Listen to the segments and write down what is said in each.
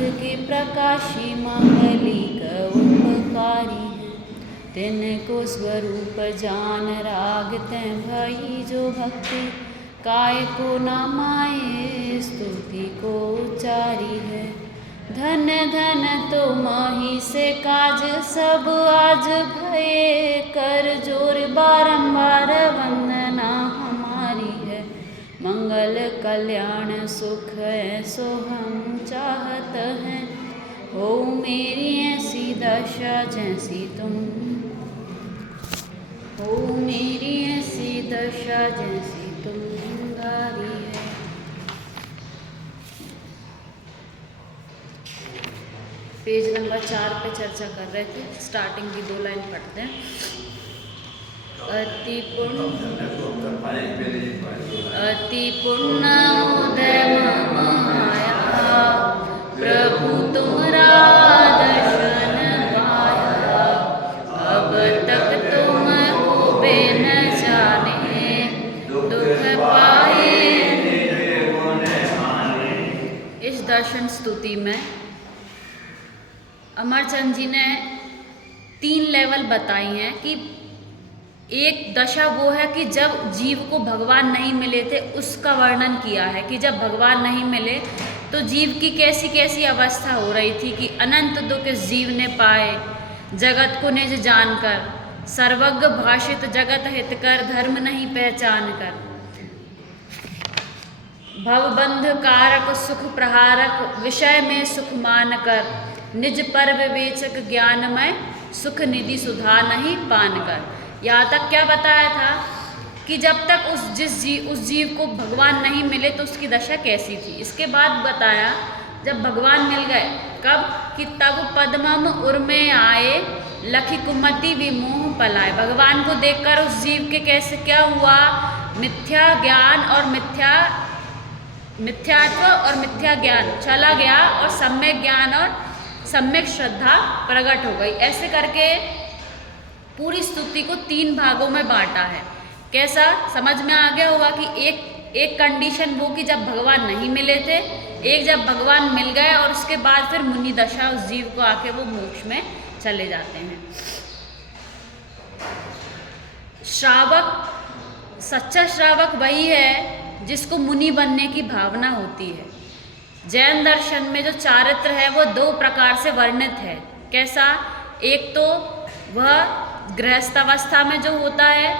के प्रकाशी मांगलिक उपकारी है। तिनको स्वरूप जान राग तैं भई जो भक्ति, काय को न माये स्तुति को उचारी है। धन धन तुमहि से काज सब आज भये, कर जोर बारंबार वंदना हमारी है। मंगल कल्याण सुख ऐसो हम चाहत हैं, हो मेरी ऐसी दशा जैसी तुम, हो मेरी ऐसी दशा जैसी तुम धारी है। पेज नंबर 4 पे चर्चा कर रहे थे, स्टार्टिंग की 2 लाइन पढ़ते हैं। अति पुण्य उदय मम आया, प्रभु तुमरा दर्शन पाया। अब तक तुमको बिन जाने, दुख पाए। इस दर्शन स्तुति में अमरचंद जी ने 3 लेवल बताई हैं कि एक दशा वो है कि जब जीव को भगवान नहीं मिले थे, उसका वर्णन किया है कि जब भगवान नहीं मिले तो जीव की कैसी कैसी अवस्था हो रही थी कि अनंत दुख इस जीव ने पाए। जगत को निज जानकर, सर्वज्ञ भाषित जगत हित कर, धर्म नहीं पहचान कर। भवबंध कारक सुख प्रहारक, विषय में सुख मान कर। निज पर विवेचक ज्ञानमय, सुख निधि सुधा नहीं पान कर। यहाँ तक क्या बताया था कि जब तक उस जीव को भगवान नहीं मिले तो उसकी दशा कैसी थी। इसके बाद बताया जब भगवान मिल गए, कब कि तब पद्मम उर्मे आए, लखी कुमति विमोह पलाए। भगवान को देखकर उस जीव के कैसे क्या हुआ, मिथ्या ज्ञान और मिथ्यात्व और मिथ्या ज्ञान चला गया और सम्यक ज्ञान और सम्यक श्रद्धा प्रकट हो गई। ऐसे करके पूरी स्तुति को 3 भागों में बांटा है। कैसा समझ में आ गया होगा कि एक कंडीशन वो कि जब भगवान नहीं मिले थे, एक जब भगवान मिल गए और उसके बाद फिर मुनि दशा उस जीव को आके वो मोक्ष में चले जाते हैं। श्रावक, सच्चा श्रावक वही है जिसको मुनि बनने की भावना होती है। जैन दर्शन में जो चारित्र है वो 2 प्रकार से वर्णित है। कैसा, एक तो वह गृहस्थ अवस्था में जो होता है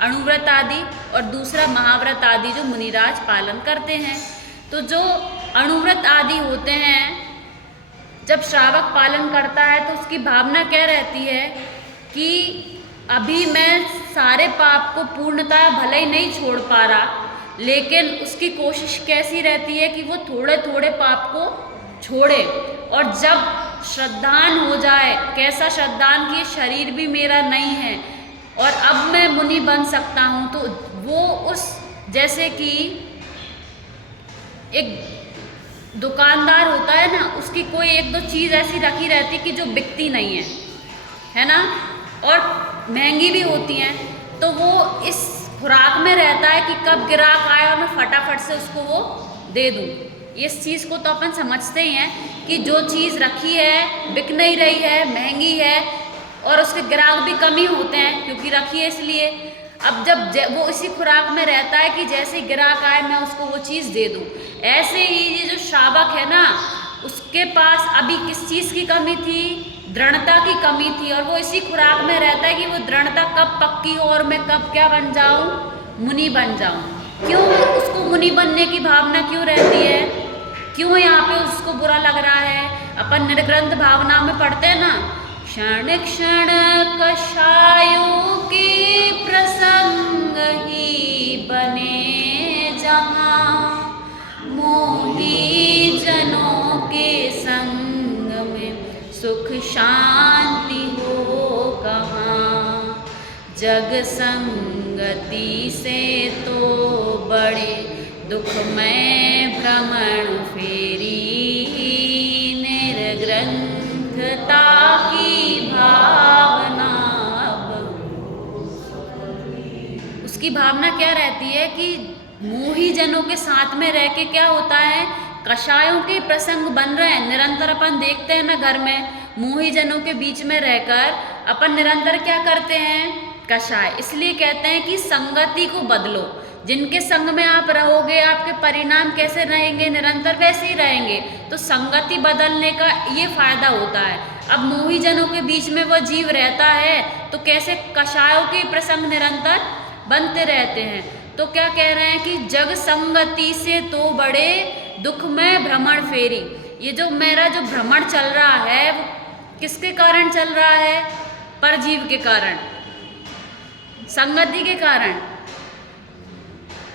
अणुव्रत आदि, और दूसरा महाव्रत आदि जो मुनिराज पालन करते हैं। तो जो अणुव्रत आदि होते हैं, जब श्रावक पालन करता है तो उसकी भावना क्या रहती है कि अभी मैं सारे पाप को पूर्णतः भले ही नहीं छोड़ पा रहा, लेकिन उसकी कोशिश कैसी रहती है कि वो थोड़े थोड़े पाप को छोड़े। और जब श्रद्धान हो जाए, कैसा श्रद्धान कि शरीर भी मेरा नहीं है और अब मैं मुनि बन सकता हूँ, तो वो उस जैसे कि एक दुकानदार होता है ना, उसकी कोई 1-2 चीज़ ऐसी रखी रहती कि जो बिकती नहीं है ना, और महंगी भी होती हैं, तो वो इस खुराक में रहता है कि कब ग्राहक आए और मैं फटाफट से उसको वो दे दूँ। इस चीज़ को तो अपन समझते ही हैं कि जो चीज़ रखी है बिक नहीं रही है, महंगी है और उसके ग्राहक भी कम ही होते हैं क्योंकि रखी है इसलिए। अब जब वो इसी खुराक में रहता है कि जैसे ग्राहक आए मैं उसको वो चीज़ दे दूँ। ऐसे ही ये जो श्रावक है ना, उसके पास अभी किस चीज़ की कमी थी, दृढ़ता की कमी थी, और वो इसी खुराक में रहता है कि वो दृढ़ता कब पक्की हो और मैं कब क्या बन जाऊँ, मुनि बन जाऊँ। क्यों उसको मुनि बनने की भावना क्यों रहती है, क्यों यहाँ पे उसको बुरा लग रहा है। अपन निर्ग्रंथ भावना में पढ़ते हैं ना, क्षण क्षण कषायों के प्रसंग ही बने जहाँ, मोही जनों के संग में सुख शांति हो कहाँ। जग संगति से तो बड़े दुख में भ्रमण फेरी, निर्ग्रंथता की भावना। उसकी भावना क्या रहती है कि मोही जनों के साथ में रह के क्या होता है, कषायों के प्रसंग बन रहे हैं। निरंतर अपन देखते हैं ना घर में मोही जनों के बीच में रहकर अपन निरंतर क्या करते हैं, कषाय। इसलिए कहते हैं कि संगति को बदलो। जिनके संग में आप रहोगे आपके परिणाम कैसे रहेंगे, निरंतर वैसे ही रहेंगे। तो संगति बदलने का ये फायदा होता है। अब मोही जनों के बीच में वह जीव रहता है तो कैसे कषायों के प्रसंग निरंतर बनते रहते हैं। तो क्या कह रहे हैं कि जग संगति से तो बड़े दुख में भ्रमण फेरी। ये जो मेरा जो भ्रमण चल रहा है वो किसके कारण चल रहा है, परजीव के कारण, संगति के कारण।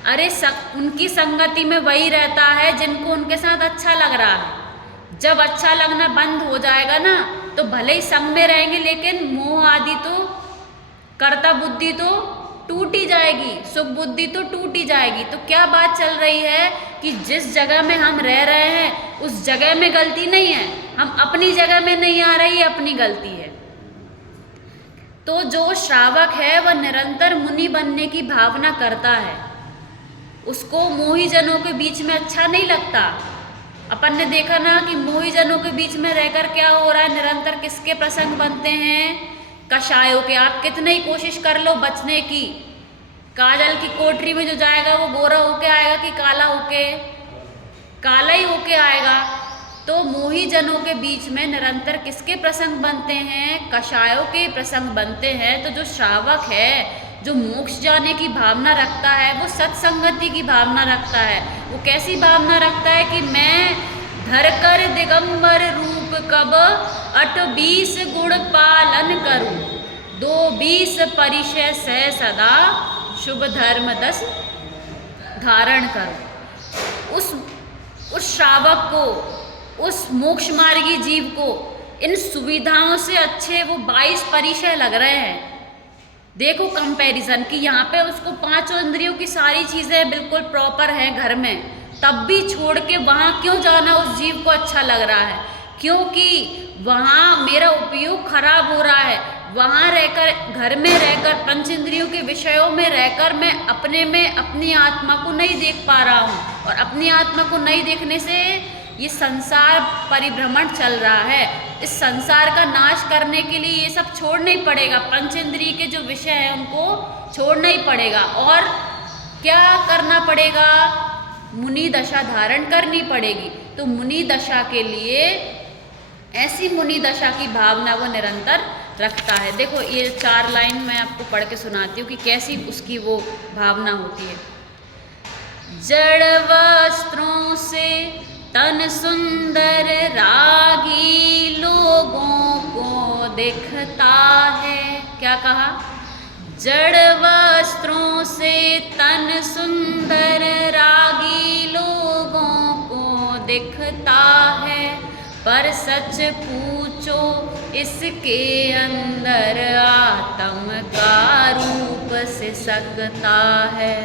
अरे उनकी संगति में वही रहता है जिनको उनके साथ अच्छा लग रहा है। जब अच्छा लगना बंद हो जाएगा ना तो भले ही संग में रहेंगे लेकिन मोह आदि तो, कर्ता बुद्धि तो टूट ही जाएगी, सुख बुद्धि तो टूट ही जाएगी। तो क्या बात चल रही है कि जिस जगह में हम रह रहे हैं उस जगह में गलती नहीं है, हम अपनी जगह में नहीं आ रही, अपनी गलती है। तो जो श्रावक है वह निरंतर मुनि बनने की भावना करता है, उसको मोही जनों के बीच में अच्छा नहीं लगता। अपन ने देखा ना कि मोही जनों के बीच में रहकर क्या हो रहा है, निरंतर किसके प्रसंग बनते हैं, कषायों के। आप कितने ही कोशिश कर लो बचने की, काजल की कोठरी में जो जाएगा वो गोरा होके आएगा कि काला होके, काला ही होके आएगा। तो मोही जनों के बीच में निरंतर किसके प्रसंग बनते हैं, कषायों के प्रसंग बनते हैं। तो जो श्रावक है जो मोक्ष जाने की भावना रखता है वो सत्संगति की भावना रखता है। वो कैसी भावना रखता है कि मैं धर कर दिगंबर रूप कब 8-20 गुण पालन करूं, 2-20 परिचय सह सदा शुभ धर्म 10 धारण करूं। उस श्रावक को, उस मोक्ष मार्गी जीव को इन सुविधाओं से अच्छे वो 22 परिचय लग रहे हैं। देखो कंपैरिजन कि यहाँ पे उसको 5 इंद्रियों की सारी चीज़ें बिल्कुल प्रॉपर हैं घर में, तब भी छोड़ के वहाँ क्यों जाना उस जीव को अच्छा लग रहा है, क्योंकि वहाँ मेरा उपयोग खराब हो रहा है। वहाँ रहकर, घर में रहकर, पंच इंद्रियों के विषयों में रहकर मैं अपने में अपनी आत्मा को नहीं देख पा रहा हूँ, और अपनी आत्मा को नहीं देखने से ये संसार परिभ्रमण चल रहा है। इस संसार का नाश करने के लिए ये सब छोड़ना ही पड़ेगा, पंचेंद्रिय के जो विषय हैं उनको छोड़ना ही पड़ेगा। और क्या करना पड़ेगा, मुनि दशा धारण करनी पड़ेगी। तो मुनि दशा के लिए ऐसी मुनि दशा की भावना वो निरंतर रखता है। देखो ये 4 लाइन मैं आपको पढ़ के सुनाती हूँ कि कैसी उसकी वो भावना होती है। जड़ वस्त्रों से तन सुंदर रागी लोगों को दिखता है। क्या कहा, जड़ वस्त्रों से तन सुंदर रागी लोगों को दिखता है, पर सच पूछो इसके अंदर आत्म का रूप से सकता है।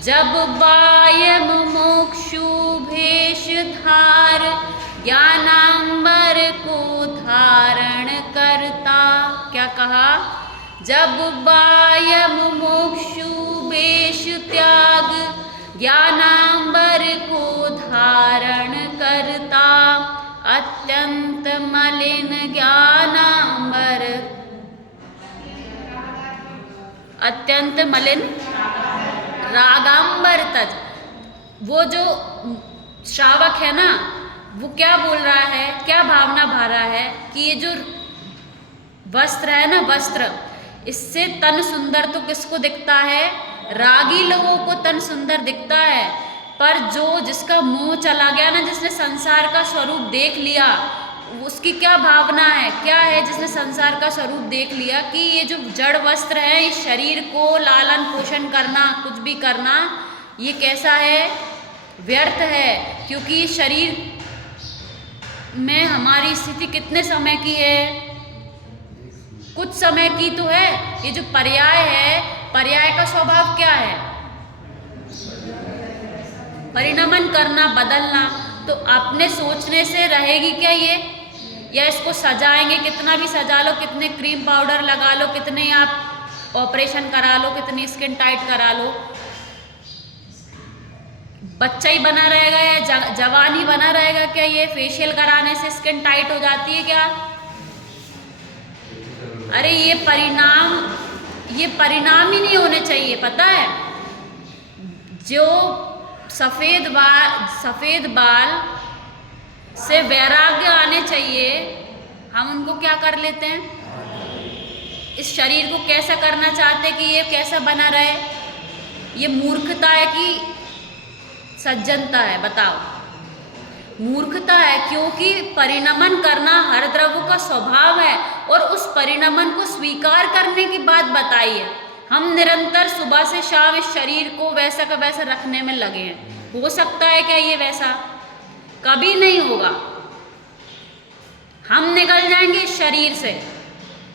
जब बायम मोक्षु भेष धार ज्ञानांबर को धारण करता। क्या कहा, जब बायम मोक्षु भेष त्याग ज्ञानांबर को धारण करता, अत्यंत मलिन ज्ञानांबर, अत्यंत मलिन रागांबर तज। वो जो श्रावक है ना वो क्या बोल रहा है, क्या भावना भा रहा है कि ये जो वस्त्र है ना, वस्त्र, इससे तन सुंदर तो किसको दिखता है, रागी लोगों को तन सुंदर दिखता है। पर जो जिसका मुंह चला गया ना, जिसने संसार का स्वरूप देख लिया, उसकी क्या भावना है, क्या है, जिसने संसार का स्वरूप देख लिया कि ये जो जड़ वस्त्र है, इस शरीर को लालन पोषण करना, कुछ भी करना, ये कैसा है, व्यर्थ है। क्योंकि शरीर में हमारी स्थिति कितने समय की है, कुछ समय की तो है। ये जो पर्याय है, पर्याय का स्वभाव क्या है, परिणमन करना, बदलना। तो अपने सोचने से रहेगी क्या ये, या इसको सजाएंगे, कितना भी सजा लो, कितने क्रीम पाउडर लगा लो, कितने आप ऑपरेशन करा लो, कितनी स्किन टाइट करा लो, बच्चा ही बना रहेगा या जवान ही बना रहेगा क्या? ये फेशियल कराने से स्किन टाइट हो जाती है क्या? अरे ये परिणाम ही नहीं होने चाहिए, पता है? जो सफेद बाल से वैराग्य आने चाहिए, हम उनको क्या कर लेते हैं? इस शरीर को कैसा करना चाहते हैं कि ये कैसा बना रहे? ये मूर्खता है कि सज्जनता है? बताओ। मूर्खता है, क्योंकि परिणमन करना हर द्रव्य का स्वभाव है और उस परिणमन को स्वीकार करने की बात बताई है। हम निरंतर सुबह से शाम इस शरीर को वैसा का वैसा रखने में लगे हैं। हो सकता है क्या ये वैसा? कभी नहीं होगा। हम निकल जाएंगे इस शरीर से,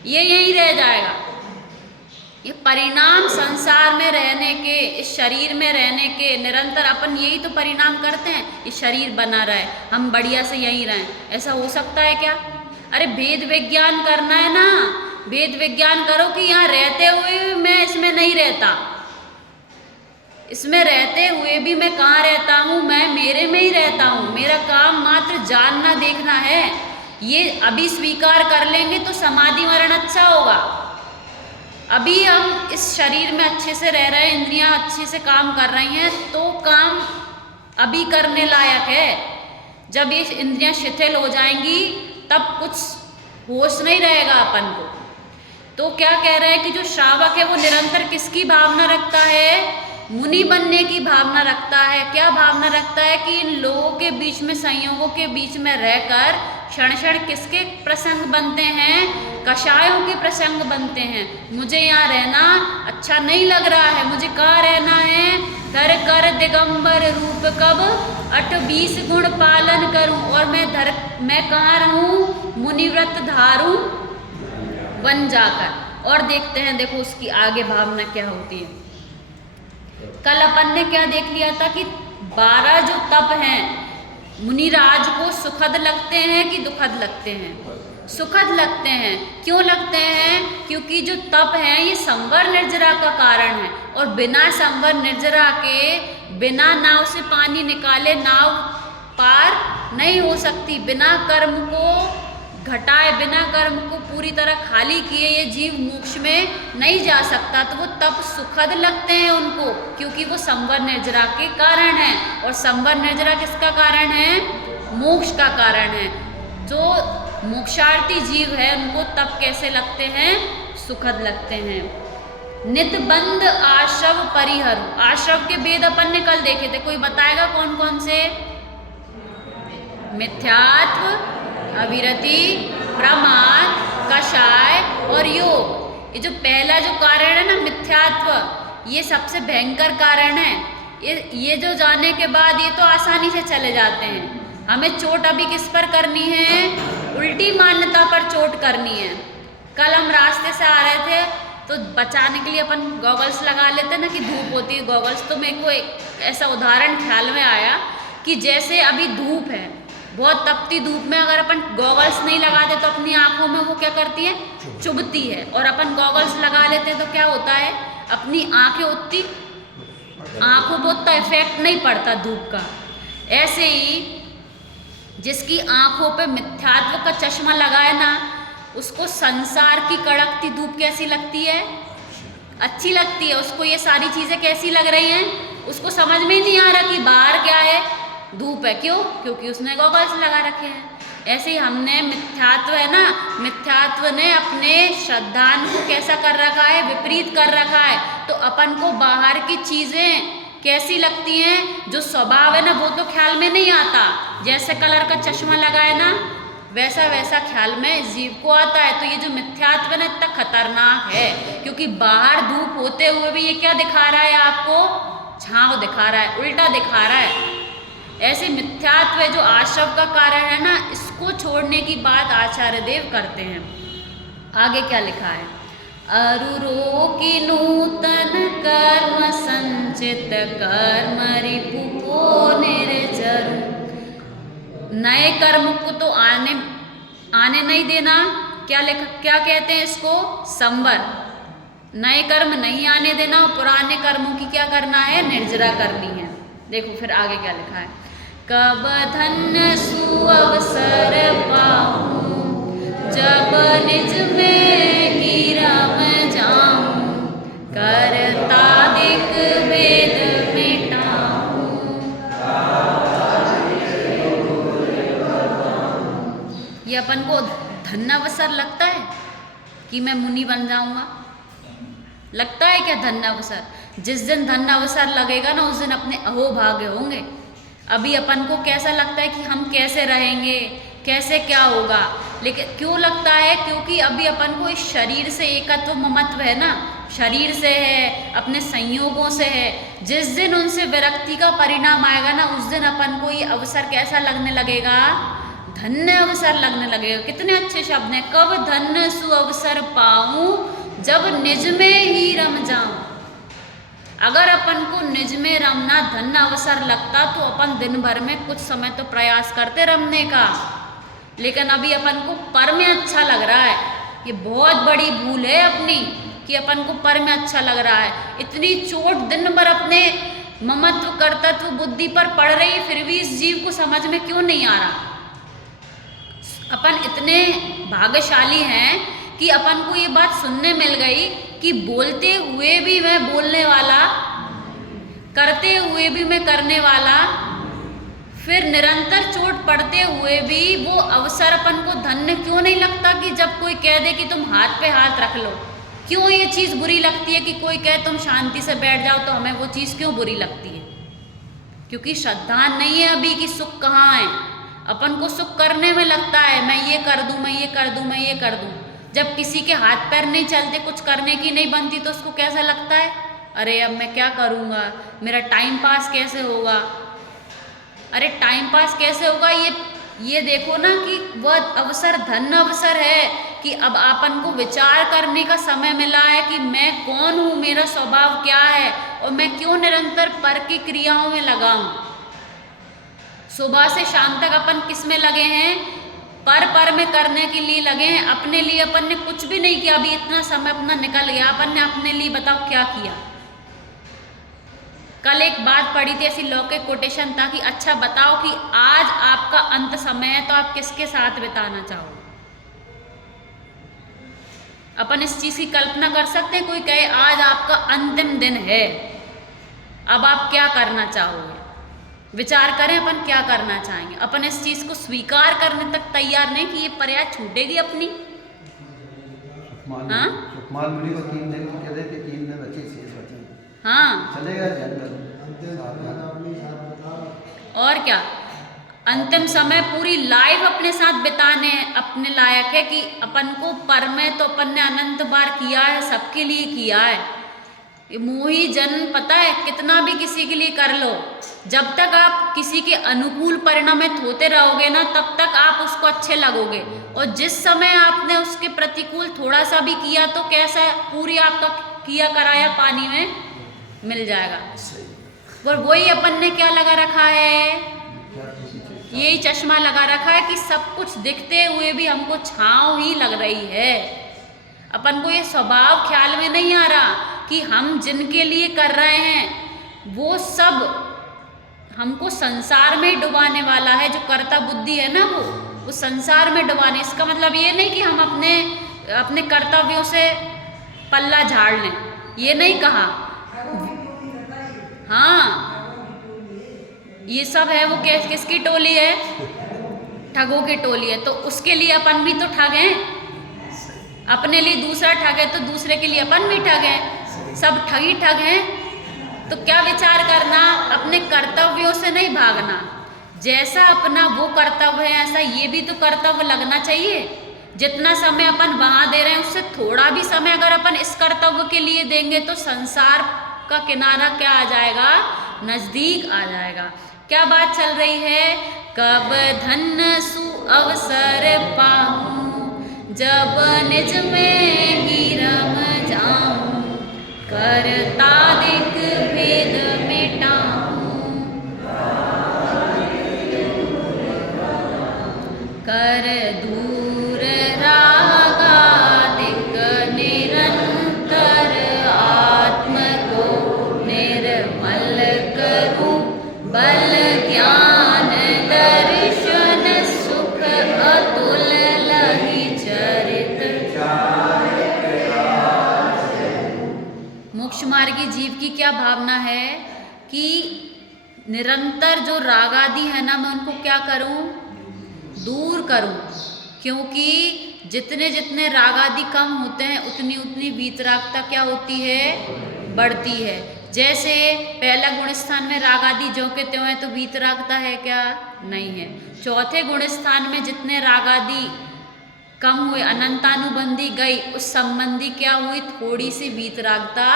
ये यहीं रह जाएगा। ये परिणाम संसार में रहने के, इस शरीर में रहने के, निरंतर अपन यही तो परिणाम करते हैं, इस शरीर बना रहे, हम बढ़िया से यहीं रहें। ऐसा हो सकता है क्या? अरे भेद विज्ञान करना है ना, भेद विज्ञान करो कि यहाँ रहते हुए भी मैं इसमें नहीं रहता, इसमें रहते हुए भी मैं कहाँ रहता हूँ? मैं मेरे में ही रहता हूँ। मेरा काम मात्र जानना देखना है। ये अभी स्वीकार कर लेंगे तो समाधि मरण अच्छा होगा। अभी हम इस शरीर में अच्छे से रह रहे हैं, इंद्रियां अच्छे से काम कर रही हैं, तो काम अभी करने लायक है। जब ये इंद्रियां शिथिल हो जाएंगी तब कुछ होश नहीं रहेगा अपन को। तो क्या कह रहे हैं कि जो श्रावक है वो निरंतर किसकी भावना रखता है? मुनि बनने की भावना रखता है। क्या भावना रखता है? कि इन लोगों के बीच में, संयोगों के बीच में रहकर क्षण क्षण किसके प्रसंग बनते हैं? कषायों के प्रसंग बनते हैं। मुझे यहाँ रहना अच्छा नहीं लग रहा है, मुझे कहाँ रहना है? धर कर दिगंबर रूप कब 8-20 गुण पालन करूं, और मैं कहाँ रहूं? मुनिव्रत धारूं वन जाकर। और देखते हैं, देखो उसकी आगे भावना क्या होती है। कल अपन ने क्या देख लिया था कि 12 जो तप हैं मुनिराज को सुखद लगते हैं कि दुखद लगते हैं? सुखद लगते हैं। क्यों लगते हैं? क्योंकि जो तप है ये संवर निर्जरा का कारण है, और बिना संवर निर्जरा के, बिना नाव से पानी निकाले नाव पार नहीं हो सकती। बिना कर्म को घटाए, बिना कर्म को पूरी तरह खाली किए ये जीव मोक्ष में नहीं जा सकता। तो वो तप सुखद लगते हैं उनको, क्योंकि वो संवर निर्जरा के कारण है। और संवर निर्जरा किसका कारण है? मोक्ष का कारण है। जो मोक्षार्थी जीव है उनको तप कैसे लगते हैं? सुखद लगते हैं। नितबंध आश्रव परिहर। आश्रव के वेद अपन ने कल देखे थे, कोई बताएगा कौन कौन से? मिथ्यात्व, अविरति, प्रमाद, कषाय और योग। ये जो पहला जो कारण है ना, मिथ्यात्व, ये सबसे भयंकर कारण है। ये जो जाने के बाद ये तो आसानी से चले जाते हैं। हमें चोट अभी किस पर करनी है? उल्टी मान्यता पर चोट करनी है। कल हम रास्ते से आ रहे थे तो बचाने के लिए अपन गॉगल्स लगा लेते हैं ना, कि धूप होती है गॉगल्स। तो मेरे को एक ऐसा उदाहरण ख्याल में आया कि जैसे अभी धूप है, बहुत तपती धूप में अगर अपन गॉगल्स नहीं लगाते तो अपनी आंखों में वो क्या करती है? चुभती है। और अपन गॉगल्स लगा लेते हैं तो क्या होता है? अपनी आंखों पर उतना इफेक्ट नहीं पड़ता धूप का। ऐसे ही जिसकी आंखों पे मिथ्यात्व का चश्मा लगा है ना, उसको संसार की कड़कती धूप कैसी लगती है? अच्छी लगती है। उसको ये सारी चीजें कैसी लग रही हैं? उसको समझ में ही नहीं आ रहा कि बाहर क्या है, धूप है। क्यों? क्योंकि उसने गॉगल्स लगा रखे हैं। ऐसे ही हमने मिथ्यात्व है ना, मिथ्यात्व ने अपने श्रद्धान को कैसा कर रखा है? विपरीत कर रखा है। तो अपन को बाहर की चीजें कैसी लगती हैं? जो स्वभाव है ना वो तो ख्याल में नहीं आता। जैसे कलर का चश्मा लगाए ना, वैसा वैसा ख्याल में जीव को आता है। तो ये जो मिथ्यात्व है ना, इतना खतरनाक है, क्योंकि बाहर धूप होते हुए भी ये क्या दिखा रहा है आपको? छांव दिखा रहा है, उल्टा दिखा रहा है। ऐसे मिथ्यात्व है जो आश्रव का कारण है ना, इसको छोड़ने की बात आचार्य देव करते हैं। आगे क्या लिखा है? अरुरोकी नूतन कर्म संचित कर्म रिपुको निर्जरु। नए कर्म को तो आने नहीं देना। क्या कहते हैं इसको? संवर। नए कर्म नहीं आने देना और पुराने कर्मों की क्या करना है? निर्जरा करनी है। देखो फिर आगे क्या लिखा है, कब धन्य सुअवसर पाऊं, जब निज में ही रम जाऊं, करता दिक भेद मिटाऊं। ये अपन को धन्य अवसर लगता है कि मैं मुनि बन जाऊंगा? लगता है क्या धन्य अवसर? जिस दिन धन्य अवसर लगेगा ना उस दिन अपने अहोभाग्य होंगे। अभी अपन को कैसा लगता है कि हम कैसे रहेंगे, कैसे क्या होगा, लेकिन क्यों लगता है? क्योंकि अभी अपन को इस शरीर से एकत्व ममत्व है ना, शरीर से है, अपने संयोगों से है। जिस दिन उनसे विरक्ति का परिणाम आएगा ना उस दिन अपन को ये अवसर कैसा लगने लगेगा? धन्य अवसर लगने लगेगा। कितने अच्छे शब्द हैं, कब धन्य सुअवसर पाऊं, जब निज में ही रम जाऊं। अगर अपन को निज में रमना धन्य अवसर लगता तो अपन दिन भर में कुछ समय तो प्रयास करते रमने का, लेकिन अभी अपन को पर में अच्छा लग रहा है। ये बहुत बड़ी भूल है अपनी कि अपन को पर में अच्छा लग रहा है। इतनी चोट दिन भर अपने ममत्व कर्तृत्व बुद्धि पर पड़ रही है, फिर भी इस जीव को समझ में क्यों नहीं आ रहा? अपन इतने भाग्यशाली हैं कि अपन को ये बात सुनने मिल गई कि बोलते हुए भी मैं बोलने वाला, करते हुए भी मैं करने वाला, फिर निरंतर चोट पड़ते हुए भी वो अवसर अपन को धन्य क्यों नहीं लगता? कि जब कोई कह दे कि तुम हाथ पे हाथ रख लो, क्यों ये चीज़ बुरी लगती है? कि कोई कहे तुम शांति से बैठ जाओ तो हमें वो चीज़ क्यों बुरी लगती है? क्योंकि श्रद्धा नहीं है अभी कि सुख कहाँ है। अपन को सुख करने में लगता है, मैं ये कर दूं, मैं ये कर दूं, मैं ये कर दूं। जब किसी के हाथ पैर नहीं चलते, कुछ करने की नहीं बनती, तो उसको कैसा लगता है? अरे अब मैं क्या करूँगा, मेरा टाइम पास कैसे होगा? अरे टाइम पास कैसे होगा? ये देखो ना कि वह अवसर धन्य अवसर है कि अब अपन को विचार करने का समय मिला है कि मैं कौन हूँ, मेरा स्वभाव क्या है और मैं क्यों निरंतर पर की क्रियाओं में लगा हूँ। सुबह से शाम तक अपन किस में लगे हैं? पर में करने के लिए लगे हैं। अपने लिए अपन ने कुछ भी नहीं किया। अभी इतना समय अपना निकल गया, अपन ने अपने लिए बताओ क्या किया? कल एक बात पढ़ी थी, ऐसी लौकिक कोटेशन था कि अच्छा बताओ कि आज आपका अंत समय है तो आप किसके साथ बिताना चाहोगे? अपन इस चीज की कल्पना कर सकते हैं? कोई कहे आज आपका अंतिम दिन है, अब आप क्या करना चाहोगे? विचार करें अपन क्या करना चाहेंगे। अपन इस चीज को स्वीकार करने तक तैयार नहीं कि ये पर्याय छूटेगी अपनी। हाँ, हाँ, चलेगा और क्या। अंतिम समय पूरी लाइफ अपने साथ बिताने अपने लायक है कि अपन को पर में तो अपन ने अनंत बार किया है, सबके लिए किया है। ये मोही जन्म पता है कितना भी किसी के लिए कर लो, जब तक आप किसी के अनुकूल परिणामित होते रहोगे ना तब तक आप उसको अच्छे लगोगे। और जिस समय आपने उसके प्रतिकूल थोड़ा सा भी किया तो कैसा पूरी आपका किया कराया पानी में मिल जाएगा। और वही अपन ने क्या लगा रखा है? यही चश्मा लगा रखा है कि सब कुछ दिखते हुए भी हमको छांव ही लग रही है। अपन को ये स्वभाव ख्याल में नहीं आ रहा कि हम जिनके लिए कर रहे हैं वो सब हमको संसार में डुबाने वाला है। जो कर्ता बुद्धि है ना वो संसार में डुबाने। इसका मतलब ये नहीं कि हम अपने कर्तव्यों से पल्ला झाड़ लें, ये नहीं कहा। हाँ, ये सब है वो किसकी टोली है? ठगों की टोली है। तो उसके लिए अपन भी तो ठग हैं। अपने लिए दूसरा ठग है तो दूसरे के लिए अपन भी ठग हैं। सब ठगी ठग हैं। तो क्या विचार करना? अपने कर्तव्यों से नहीं भागना। जैसा अपना वो कर्तव्य है ऐसा ये भी तो कर्तव्य लगना चाहिए। जितना समय अपन वहाँ दे रहे हैं उससे थोड़ा भी समय अगर अपन इस कर्तव्य के लिए देंगे तो संसार का किनारा क्या आ जाएगा? नजदीक आ जाएगा। क्या बात चल रही है? कब धन्य सुअवसर पाऊं, जब निज में ही रम जाऊं, करता दिक भेद मिटाऊं, कर दूर रागा दिक निरंतर, आत्म को निर्मल करूं, मार्गी जीव की क्या भावना है कि निरंतर जो राग आदि है ना, मैं उनको क्या करूं, दूर करूं। क्योंकि जितने जितने राग आदि कम होते हैं उतनी उतनी वीतरागता क्या होती है, बढ़ती है। जैसे पहला गुण स्थान में राग आदि ज्यों के त्यों है तो वीतरागता है क्या, नहीं है। चौथे गुण स्थान में जितने राग आदि कम हुए, अनंतानुबंधी गई, उस संबंधी क्या हुई, थोड़ी सी वीतरागता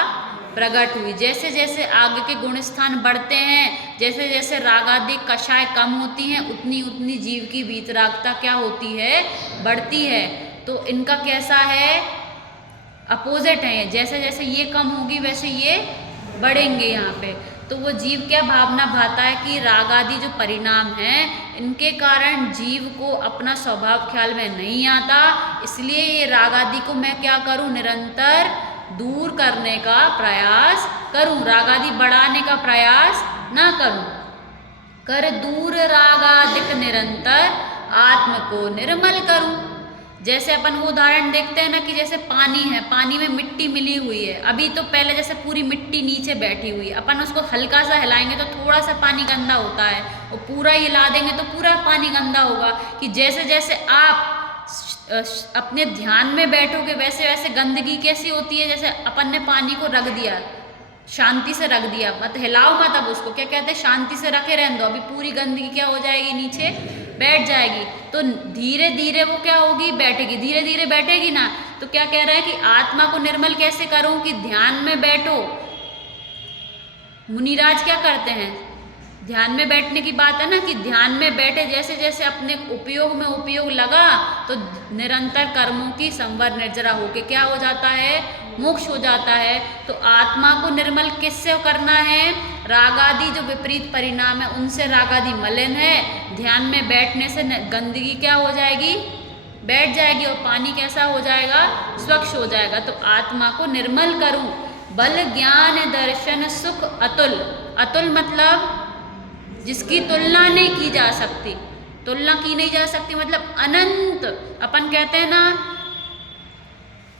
प्रकट हुई। जैसे जैसे आगे के गुण स्थान बढ़ते हैं, जैसे जैसे राग आदि कषाय कम होती हैं, उतनी उतनी जीव की वीतरागता क्या होती है, बढ़ती है। तो इनका कैसा है, अपोजिट है। जैसे जैसे ये कम होगी वैसे ये बढ़ेंगे यहाँ पे। तो वो जीव क्या भावना भाता है कि राग आदि जो परिणाम हैं इनके कारण जीव को अपना स्वभाव ख्याल में नहीं आता, इसलिए ये राग आदि को मैं क्या करूं, निरंतर दूर करने का प्रयास करूं, राग आदि बढ़ाने का प्रयास ना करूं। कर दूर रागादिक निरंतर आत्म को निर्मल करूं। जैसे अपन वो उदाहरण देखते हैं ना कि जैसे पानी है, पानी में मिट्टी मिली हुई है, अभी तो पहले जैसे पूरी मिट्टी नीचे बैठी हुई है, अपन उसको हल्का सा हिलाएंगे तो थोड़ा सा पानी गंदा होता है, और पूरा हिला देंगे तो पूरा पानी गंदा होगा। कि जैसे जैसे आप अपने ध्यान में बैठोगे वैसे वैसे गंदगी कैसी होती है, जैसे अपन ने पानी को रख दिया, शांति से रख दिया, मत हिलाओ मत, अब उसको क्या कहते हैं, शांति से रखे रहने दो, अभी पूरी गंदगी क्या हो जाएगी, नीचे बैठ जाएगी। तो धीरे धीरे वो क्या होगी, बैठेगी, धीरे धीरे बैठेगी ना। तो क्या कह रहा है कि आत्मा को निर्मल कैसे करूं, कि ध्यान में बैठो। मुनिराज क्या करते हैं, ध्यान में बैठने की बात है ना, कि ध्यान में बैठे, जैसे जैसे अपने उपयोग में उपयोग लगा तो निरंतर कर्मों की संवर निर्जरा होके क्या हो जाता है, मोक्ष हो जाता है। तो आत्मा को निर्मल किससे करना है, राग आदि जो विपरीत परिणाम है उनसे राग आदि मलिन है, ध्यान में बैठने से गंदगी क्या हो जाएगी, बैठ जाएगी, और पानी कैसा हो जाएगा, स्वच्छ हो जाएगा। तो आत्मा को निर्मल करूं। बल ज्ञान दर्शन सुख अतुल, अतुल मतलब जिसकी तुलना नहीं की जा सकती, तुलना की नहीं जा सकती मतलब अनंत। अपन कहते हैं ना,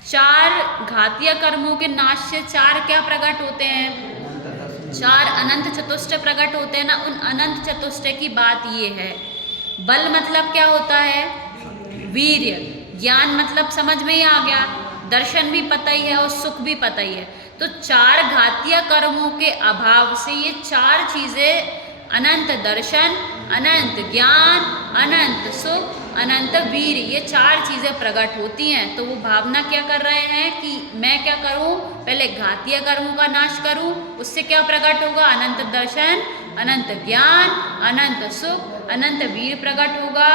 चार घातीय कर्मों के नाश से चार क्या प्रकट होते हैं, चार अनंत चतुष्ट प्रकट होते हैं ना, उन अनंत चतुष्ट की बात ये है। बल मतलब क्या होता है, वीर्य। ज्ञान मतलब समझ में ही आ गया, दर्शन भी पता ही है और सुख भी पता ही है। तो चार घातीय कर्मों के अभाव से ये चार चीजें, अनंत दर्शन, अनंत ज्ञान, अनंत सुख, अनंत वीर, ये चार चीजें प्रकट होती हैं। तो वो भावना क्या कर रहे हैं कि मैं क्या करूं, पहले घातीय कर्मों का नाश करूं, उससे क्या प्रकट होगा, अनंत दर्शन, अनंत ज्ञान, अनंत सुख, अनंत वीर प्रकट होगा।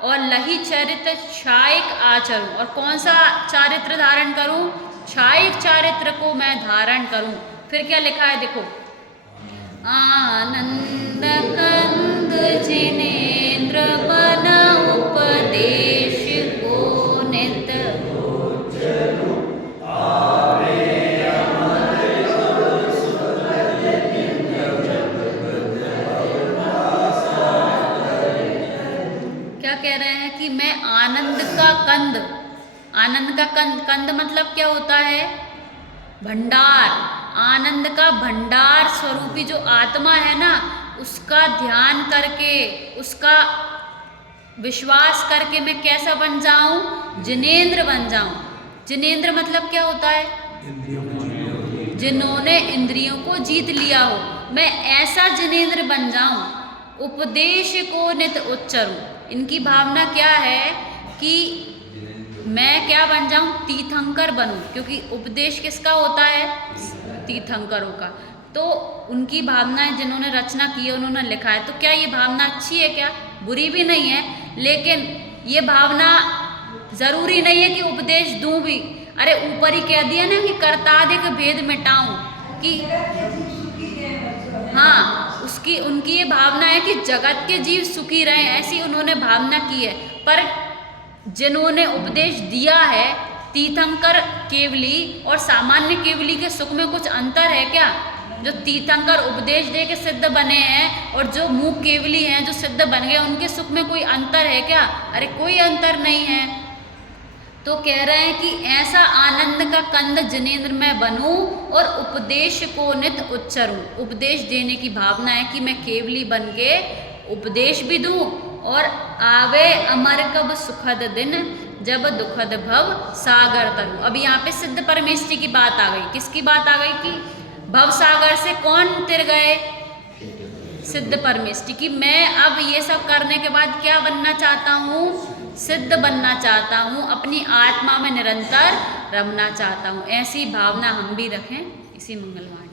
और लही चरित्र क्षायिक आचरूं, और कौन सा चारित्र धारण करूं, क्षायिक चारित्र को मैं धारण करूं। फिर क्या लिखा है देखो, आनंद कंद जिनेन्द्र बन उपदेश को नित, क्या कह रहे हैं कि मैं आनंद का कंद, आनंद का कंद, कंद मतलब क्या होता है, भंडार, आनंद का भंडार स्वरूपी जो आत्मा है ना, उसका ध्यान करके, उसका विश्वास करके मैं कैसा बन जाऊं, जिनेंद्र बन जाऊं। जिनेंद्र मतलब क्या होता है, जिन्होंने इंद्रियों को जीत लिया हो, मैं ऐसा जिनेंद्र बन जाऊं। उपदेश को नित उच्चरूं, इनकी भावना क्या है कि मैं क्या बन जाऊं, तीर्थंकर बनूं, क्योंकि उपदेश किसका होता है, तीर्थंकरों का। तो उनकी भावना है, जिन्होंने रचना की है उन्होंने लिखा है। तो क्या ये भावना अच्छी है, क्या बुरी भी नहीं है, लेकिन ये भावना जरूरी नहीं है कि उपदेश दूं भी। अरे ऊपर ही कह दिया ना कि कर्ताधिक भेद मिटाऊं, कि हाँ, उसकी उनकी ये भावना है कि जगत के जीव सुखी रहें, ऐसी उन्होंने भावना की है। पर जिन्होंने उपदेश दिया है, तीर्थंकर केवली और सामान्य केवली के सुख में कुछ अंतर है क्या? जो तीर्थंकर उपदेश दे के सिद्ध बने हैं और जो मूक केवली हैं जो सिद्ध बन गए, उनके सुख में कोई अंतर है क्या? अरे कोई अंतर नहीं है। तो कह रहे हैं कि ऐसा आनंद का कंद जिनेंद्र मैं बनूं और उपदेश को नित उच्चरूं। उपदेश देने की भावना है कि मैं केवली बन के उपदेश भी दूं और आवे अमर कब सुखद दिन जब दुखद भव सागर तरु। अब यहाँ पे सिद्ध परमेष्टि की बात आ गई। किसकी बात आ गई कि भव सागर से कौन तिर गए? सिद्ध परमेष्टि की मैं अब ये सब करने के बाद क्या बनना चाहता हूँ? सिद्ध बनना चाहता हूँ, अपनी आत्मा में निरंतर रमना चाहता हूँ। ऐसी भावना हम भी रखें। इसी मंगलवाणी।